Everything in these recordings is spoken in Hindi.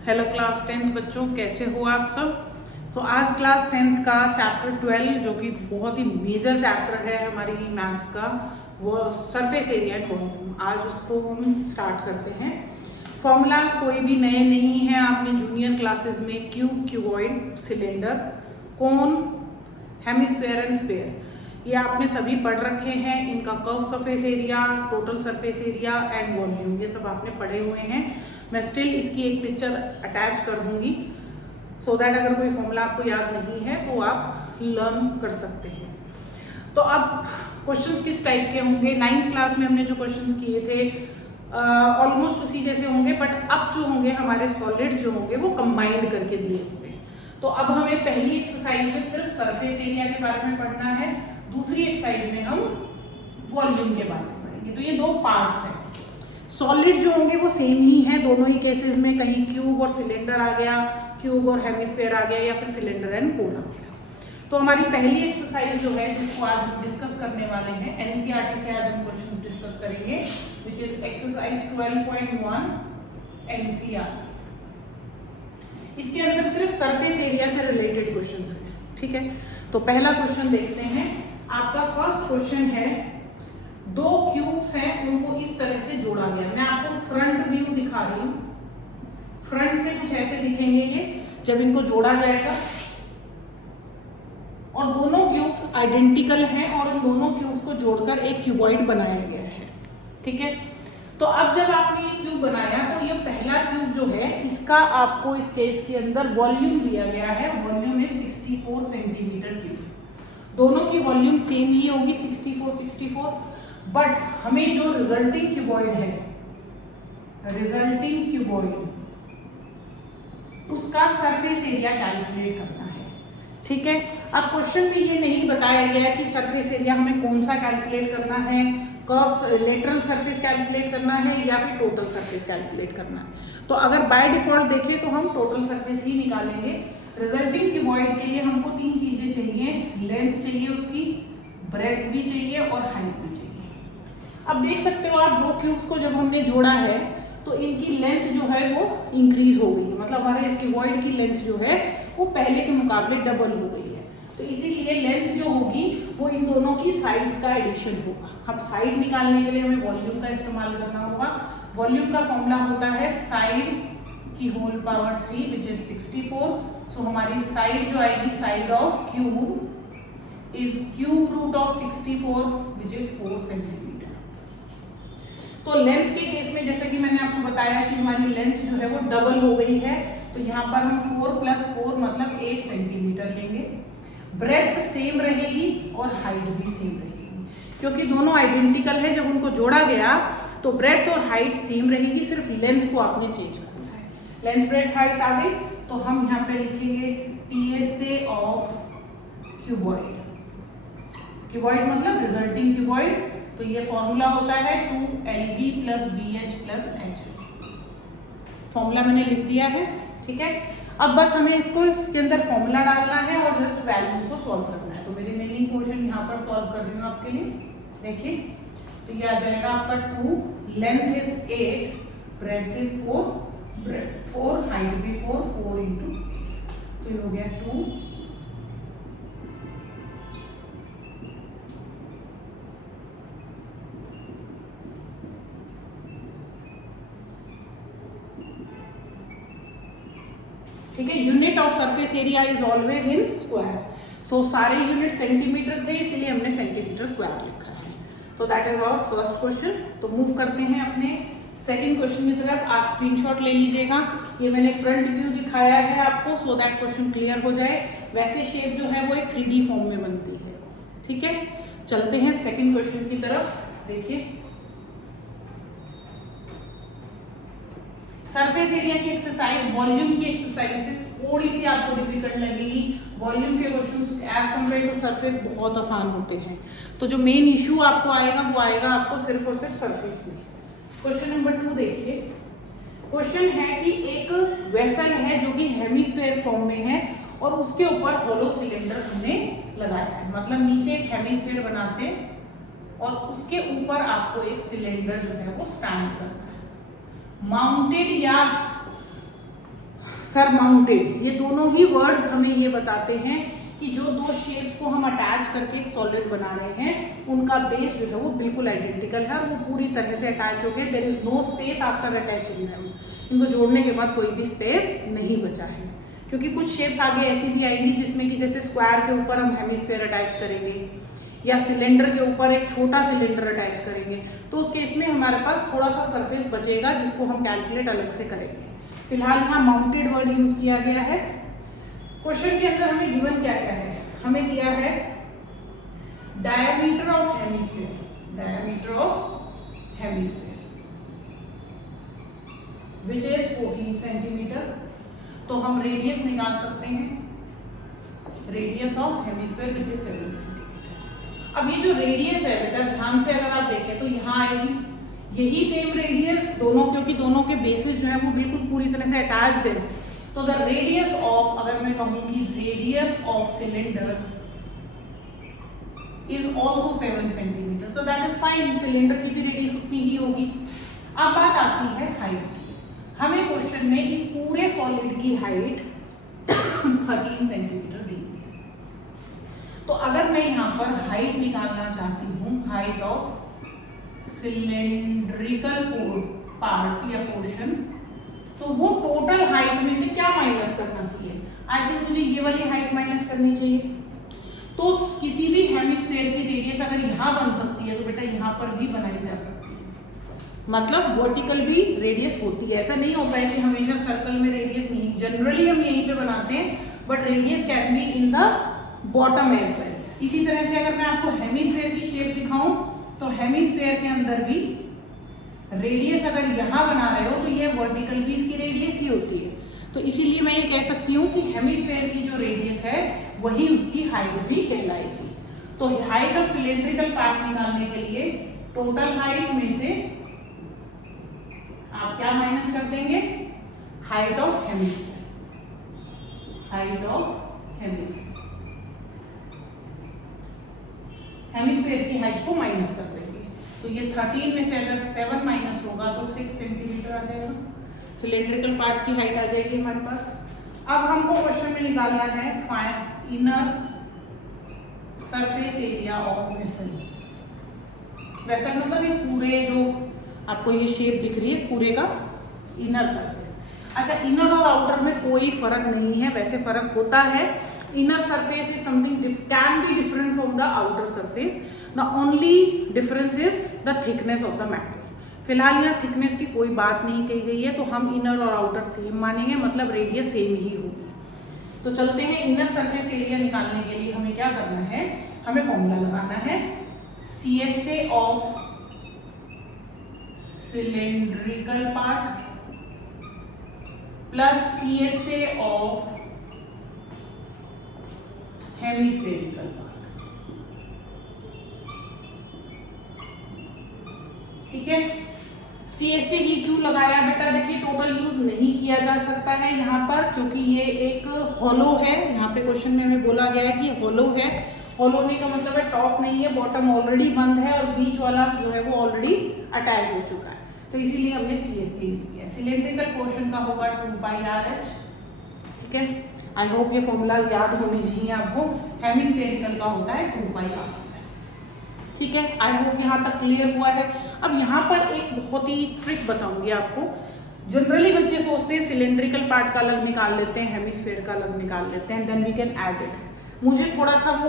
हेलो क्लास 10th बच्चों, कैसे हो आप सब। आज क्लास 10th का चैप्टर 12 जो कि बहुत ही मेजर चैप्टर है हमारी मैथ्स का, वो सरफेस एरिया एंड वॉल्यूम। आज उसको हम स्टार्ट करते हैं। फॉर्मूलाज कोई भी नए नहीं हैं, आपने जूनियर क्लासेस में cube, cuboid, cylinder, cone, hemisphere and sphere ये आपने सभी पढ़ रखे हैं। इनका curve surface area, total surface area and volume ये सब आपने पढ़े हुए हैं। मैं स्टिल इसकी एक पिक्चर अटैच कर दूंगी सो दैट अगर कोई फॉर्मूला आपको याद नहीं है तो आप लर्न कर सकते हैं। तो अब क्वेश्चंस किस टाइप के होंगे, 9th क्लास में हमने जो क्वेश्चंस किए थे ऑलमोस्ट उसी जैसे होंगे, बट अब जो होंगे हमारे सॉलिड जो होंगे वो कंबाइंड करके दिए होंगे। तो अब हमें पहली एक्सरसाइज में सिर्फ सरफेस एरिया के बारे में पढ़ना है, दूसरी एक्सरसाइज में हम वॉल्यूम के बारे में पढ़ेंगे। तो ये दो पार्ट्स हैं। सॉलिड जो होंगे वो सेम ही है दोनों ही केसेस में, कहीं क्यूब और सिलेंडर आ गया, क्यूब और हेमिस्फेयर आ गया, या फिर सिलेंडर एंड कोन आ गया। तो हमारी पहली एक्सरसाइज जो है जिसको आज हम डिस्कस करने वाले हैं, एनसीईआरटी से आज हम क्वेश्चन डिस्कस करेंगे, विच इज एक्सरसाइज 12.1 एनसीईआरटी। इसके अंदर सिर्फ सरफेस एरिया से रिलेटेड क्वेश्चंस हैं, ठीक है। तो पहला क्वेश्चन देखते हैं। आपका फर्स्ट क्वेश्चन है, दो क्यूब्स हैं उनको इस तरह से जोड़ा गया। मैं आपको फ्रंट व्यू दिखा रही हूं, फ्रंट से कुछ ऐसे दिखेंगे ये जब इनको जोड़ा जाएगा, और दोनों क्यूब्स आइडेंटिकल हैं और इन दोनों क्यूब्स को जोड़कर एक क्यूबॉइड बनाया गया है, ठीक है। तो अब जब आपने ये क्यूब बनाया तो ये पहला क्यूब जो है इसका आपको इस केस के अंदर वॉल्यूम दिया गया है, वॉल्यूम इज 64 सेंटीमीटर क्यूब। दोनों की वॉल्यूम सेम ही होगी 64, बट हमें जो रिजल्टिंग क्यूबॉइड है, रिजल्टिंग क्यूबॉइड, उसका सरफेस एरिया कैलकुलेट करना है, ठीक है। अब क्वेश्चन में ये नहीं बताया गया कि सरफेस एरिया हमें कौन सा कैलकुलेट करना है, कर्व लेटरल सरफेस कैलकुलेट करना है या फिर टोटल सरफेस कैलकुलेट करना है। तो अगर बाय डिफॉल्ट देखें तो हम टोटल सरफेस ही निकालेंगे। रिजल्टिंग क्यूबॉइड के लिए हमको तीन चीजें चाहिए, लेंथ चाहिए उसकी, ब्रेड्थ भी चाहिए और हाइट भी चाहिए। अब देख सकते हो आप, दो क्यूब्स को जब हमने जोड़ा है तो इनकी लेंथ जो है वो इंक्रीज हो गई है, मतलब हमारे क्यूबॉइड की लेंथ जो है वो पहले के मुकाबले डबल हो गई है। तो इसीलिए लेंथ जो होगी वो इन दोनों की साइड्स का एडिशन होगा। अब साइड निकालने के लिए हमें वॉल्यूम का इस्तेमाल करना होगा। वॉल्यूम का फॉर्मूला होता है साइड की होल पावर 3 विच इज 64। सो हमारी साइड जो आएगी, side of cube is cube root of 64 which is 4 centimetre. तो लेंथ के केस में जैसे कि मैंने आपको बताया कि हमारी लेंथ जो है वो डबल हो गई है, तो यहाँ पर हम 4 + 4 मतलब 8 सेंटीमीटर लेंगे। ब्रेड्थ सेम रहेगी और हाइट भी सेम रहेगी, क्योंकि दोनों आइडेंटिकल है। जब उनको जोड़ा गया तो ब्रेड्थ और हाइट सेम रहेगी, सिर्फ लेंथ को आपने चेंज करना है। लेंथ ब्रेड्थ हाइट आ गई तो हम यहाँ पे लिखेंगे TSA ऑफ क्यूबॉइड। क्यूबॉइड मतलब रिजल्टिंग क्यूबॉइड। तो ये फॉर्मूला होता है 2LB + BH + HB। फॉर्मूला मैंने लिख दिया है, ठीक है। अब बस हमें इसके अंदर फॉर्मूला डालना है और जस्ट वैल्यूज को सॉल्व करना है। तो मेरी रिमेनिंग पोर्शन यहाँ पर सॉल्व कर रही हूँ आपके लिए। देखिए, तो ये आ जाएगा आपका 2, length is 8, breadth is 4, height भी 4 × 8, तो ये हो गया 2। ठीक है, unit of surface area is always in square. So सारे यूनिट सेंटीमीटर थे, इसलिए हमने सेंटीमीटर स्क्वायर लिखा है। तो that is our first question. तो मूव करते हैं अपने सेकंड क्वेश्चन की तरफ। आप स्क्रीनशॉट ले लीजिएगा। ये मैंने फ्रंट व्यू दिखाया है आपको सो दैट क्वेश्चन क्लियर हो जाए। वैसे शेप जो है वो एक 3D फॉर्म में बनती है, ठीक है। चलते हैं सेकेंड क्वेश्चन की तरफ। देखिए, सरफेस एरिया की एक्सरसाइज वॉल्यूम की एक्सरसाइज से थोड़ी सी आपको डिफिकल्ट लगेगी। वॉल्यूम के questions as compare to surface बहुत आसान होते हैं। तो जो मेन इशू आपको आएगा वो आएगा आपको सिर्फ और सिर्फ सरफेस में। क्वेश्चन नंबर 2 देखिए। क्वेश्चन है कि एक वेसल है जो कि हेमिस्फेयर फॉर्म में है और उसके ऊपर होलो सिलेंडर हमने लगाया है, मतलब नीचे एक हेमिस्फेयर बनाते हैं और उसके ऊपर आपको एक सिलेंडर जो है वो स्टैंड करना है। माउंटेड या सरमाउंटेड, ये दोनों ही वर्ड्स हमें ये बताते हैं कि जो दो शेप्स को हम अटैच करके एक सॉलिड बना रहे हैं उनका बेस जो है वो बिल्कुल आइडेंटिकल है और वो पूरी तरह से अटैच हो गए। There is no space after attaching them, इनको जोड़ने के बाद कोई भी स्पेस नहीं बचा है। क्योंकि कुछ शेप्स आगे ऐसी भी आएंगी जिसमें कि जैसे स्क्वायर के ऊपर हम हेमिस्फीयर अटैच करेंगे या सिलेंडर के ऊपर एक छोटा सिलेंडर अटैच करेंगे, तो उस केस में हमारे पास थोड़ा सा सरफेस बचेगा जिसको हम कैलकुलेट अलग से करेंगे। फिलहाल यहाँ माउंटेड वर्ड यूज किया गया है। क्वेश्चन के अंदर हमें गिवन क्या क्या है, हमें दिया है diameter of hemisphere, diameter of hemisphere which is 14 centimetre. तो हम रेडियस निकाल सकते हैं, radius of hemisphere which is 7 centimetre. अब ये जो रेडियस है बेटा ध्यान से अगर आप देखें तो यहाँ आएगी, यही सेम रेडियस दोनों, क्योंकि दोनों के बेसिस जो है वो बिल्कुल पूरी तरह से अटैच्ड है। तो द रेडियस ऑफ, अगर मैं कहूंगी radius of cylinder is also 7 centimetre, तो दैट इज फाइन, सिलेंडर की भी रेडियस उतनी ही होगी। अब बात आती है हाइट की। हमें क्वेश्चन में इस पूरे सॉलिड की हाइट 13 सेंटीमीटर दी हुई है। तो अगर मैं यहाँ पर हाइट निकालना चाहती हूँ, हाइट ऑफ सिलेंड्रिकल पार्ट या पोर्शन, तो वो टोटल हाइट में से क्या माइनस करना चाहिए? आई थिंक मुझे ये वाली हाइट माइनस करनी चाहिए। तो किसी भी हेमिस्फीयर की रेडियस अगर यहाँ बन सकती है तो बेटा यहाँ पर भी बनाई जा सकती है, मतलब वर्टिकल भी रेडियस होती है। ऐसा नहीं होता है कि हमेशा सर्कल में रेडियस नहीं, जनरली हम यहीं पे बनाते हैं, but radius can be in the bottom as well. इसी तरह से अगर मैं आपको हेमिस्फीयर की शेप दिखाऊं तो हेमिस्फीयर के अंदर भी रेडियस अगर यहाँ बना रहे हो तो ये वर्टिकल भी इसकी रेडियस ही होती है। तो इसीलिए मैं ये कह सकती हूँ कि हेमिस्फीयर की जो रेडियस है वही उसकी हाइट भी कहलाएगी। तो हाइट ऑफ सिलेंड्रिकल पार्ट निकालने के लिए टोटल हाइट में से आप क्या माइनस कर देंगे? Height of hemisphere, height of hemisphere, hemisphere की हाइट को माइनस कर देंगे। तो ये 13 में से अगर 7 माइनस होगा तो 6 सेंटीमीटर आ जाएगा, सिलेंड्रिकल पार्ट की हाइट आ जाएगी हमारे पास। अब हमको क्वेश्चन में निकालना है inner surface area of vessel. Vessel मतलब इस पूरे जो आपको ये शेप दिख रही है पूरे का इनर सरफेस। अच्छा, इनर और आउटर में कोई फर्क नहीं है, वैसे फर्क होता है। Inner surface is something can be different from the outer surface, the only difference is the thickness of the metal. फिलहाल यहाँ थिकनेस की कोई बात नहीं कही गई है, तो हम इनर और आउटर सेम मानेंगे, मतलब रेडियस सेम ही होगी। तो चलते हैं, इनर सरफेस एरिया निकालने के लिए हमें क्या करना है? हमें फॉर्मूला लगाना है CSA of cylindrical part plus CSA of hemispherical part. ठीक है, CSA ही क्यों लगाया बेटा? देखिए टोटल यूज नहीं किया जा सकता है यहाँ पर, क्योंकि ये एक हॉलो है। यहाँ पे क्वेश्चन में हमें बोला गया है कि हॉलो है। हॉलो होने का मतलब है टॉप नहीं है, बॉटम ऑलरेडी बंद है और बीच वाला जो है वो ऑलरेडी अटैच हो चुका है, तो इसीलिए हमने CSA यूज किया। सिलेंड्रिकल पोर्शन का होगा 2πRH। ठीक है, आई होप ये फॉर्मूलाज याद होने चाहिए आपको। हेमिस्फेरिकल का होता है 2πR²। ठीक है, आई होप यहाँ तक क्लियर हुआ है। अब यहाँ पर एक बहुत ही ट्रिक बताऊंगी आपको। जनरली बच्चे सोचते हैं सिलेंड्रिकल पार्ट का अलग निकाल लेते हैं, हेमिस्फीयर का अलग निकाल लेते हैं, then we can add it. मुझे थोड़ा सा वो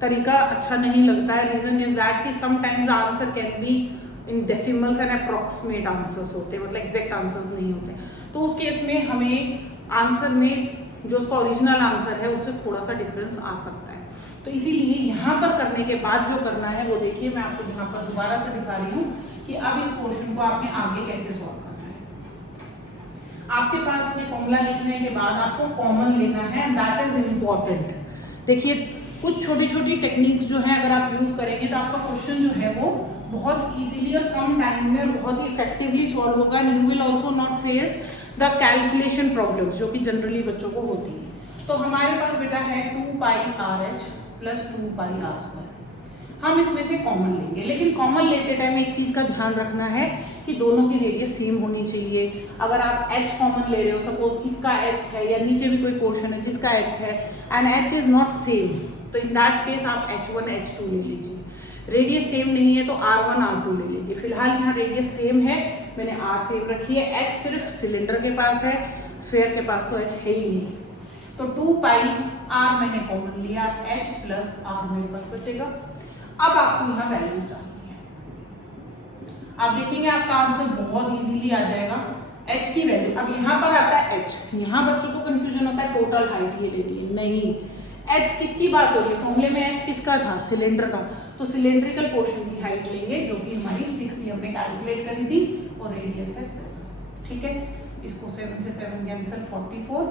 तरीका अच्छा नहीं लगता है। रीजन इज दैट कि sometimes answer can be in decimals and approximate answers होते हैं, मतलब एग्जैक्ट आंसर्स नहीं होते। तो उस केस में हमें आंसर में जो उसका ओरिजिनल आंसर है उससे थोड़ा सा डिफरेंस आ सकता है। तो इसीलिए यहाँ पर करने के बाद जो करना है वो देखिए, मैं आपको यहाँ पर दोबारा से दिखा रही हूँ कि अब इस पोर्शन को आपने आगे कैसे सॉल्व करना है। आपके पास ये फॉर्मूला लिखने के बाद आपको कॉमन लेना है, दैट इज इम्पॉर्टेंट। देखिए कुछ छोटी छोटी टेक्निक्स जो है अगर आप यूज करेंगे तो आपका क्वेश्चन जो है वो बहुत इजीली और कम टाइम में और बहुत ही इफेक्टिवली सॉल्व होगा, and you will also not face the calculation problems जो कि जनरली बच्चों को होती है। तो हमारे पास बेटा है 2πRH प्लस 2πR²। हम इसमें से कॉमन लेंगे, लेकिन कॉमन लेते टाइम एक चीज का ध्यान रखना है कि दोनों की रेडियस सेम होनी चाहिए। अगर आप h कॉमन ले रहे हो, सपोज इसका h है या नीचे भी कोई पोर्शन है जिसका h है and h is not same, तो इन दैट केस आप h1 h2 ले लीजिए। रेडियस सेम नहीं है तो r1 r2 ले लीजिए। फिलहाल यहाँ रेडियस सेम है, मैंने r सेम रखी है। h सिर्फ सिलेंडर के पास है, स्फीयर के पास तो h है ही नहीं, तो 2 पाई r मैंने कॉमन लिया, h प्लस r मेरे पास बचेगा। अब आपको यहाँ वैल्यूज डालनी है, आप देखेंगे आपका आंसर बहुत इजीली आ जाएगा। h की वैल्यू, अब यहाँ पर आता है h, यहाँ बच्चों को कंफ्यूजन होता है टोटल हाइट ये लेनी है, नहीं, h किसकी बात हो रही है, फॉर्मूले में h किसका था, सिलेंडर का, तो सिलेंड्रिकल पोर्शन की हाइट लेंगे जो कि हमारी 6 ही हमने कैलकुलेट करी थी और रेडियस है 7, ठीक है। इसको 7 से 7 कैंसिल 44,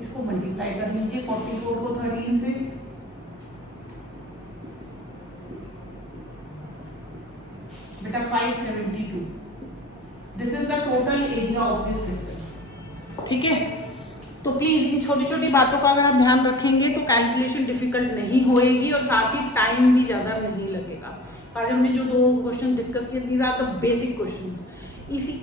इसको मल्टीप्लाई कर लीजिए 44 को 13 से, बेटा 572, this is the total area of this vessel, ठीक है। तो प्लीज इन छोटी छोटी बातों का अगर आप ध्यान रखेंगे तो कैलकुलेशन डिफिकल्ट नहीं होएगी और साथ ही टाइम भी ज्यादा नहीं लगेगा। आज हमने जो 2 क्वेश्चन डिस्कस किए, these are the basic questions.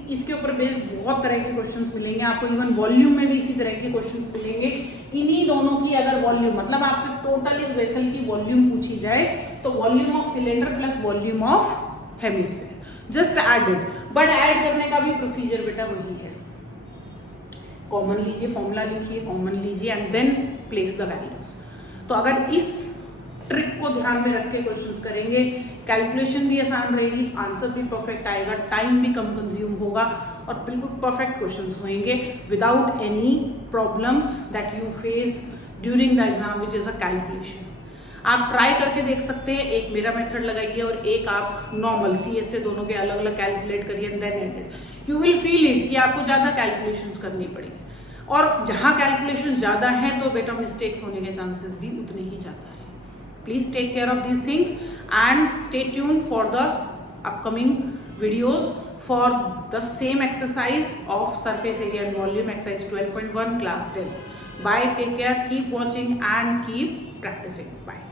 इसके ऊपर बेस्ड बहुत तरह के क्वेश्चंस मिलेंगे आपको, इवन वॉल्यूम में भी इसी तरह के क्वेश्चंस मिलेंगे। इन्हीं दोनों की अगर वॉल्यूम, मतलब आपसे टोटल इस वेसल की वॉल्यूम पूछी जाए तो volume of cylinder plus volume of hemisphere just added, but add करने का भी प्रोसीजर बेटा वही है। कॉमन लीजिए, फॉर्मूला लिखिए, कॉमन लीजिए and then place the values. तो अगर इस ट्रिक को ध्यान में रख के क्वेश्चंस करेंगे, कैलकुलेशन भी आसान रहेगी, आंसर भी परफेक्ट आएगा, टाइम भी कम कंज्यूम होगा और बिल्कुल परफेक्ट क्वेश्चंस होंगे without any problems that you face during the exam which is a calculation. आप ट्राई करके देख सकते हैं, एक मेरा मेथड लगाइए और एक आप नॉर्मल CS से दोनों के अलग अलग कैलकुलेट करिए and then added. You will feel it कि आपको ज़्यादा कैलकुलेशंस करनी पड़ेगी, और जहाँ कैलकुलेशन ज़्यादा है तो बेटा मिस्टेक्स होने के चांसेस भी उतने ही ज़्यादा है। Please take care of these things and stay tuned for the upcoming videos for the same exercise of surface area and volume exercise 12.1 class 10th. Bye, take care, keep watching and keep practicing. Bye.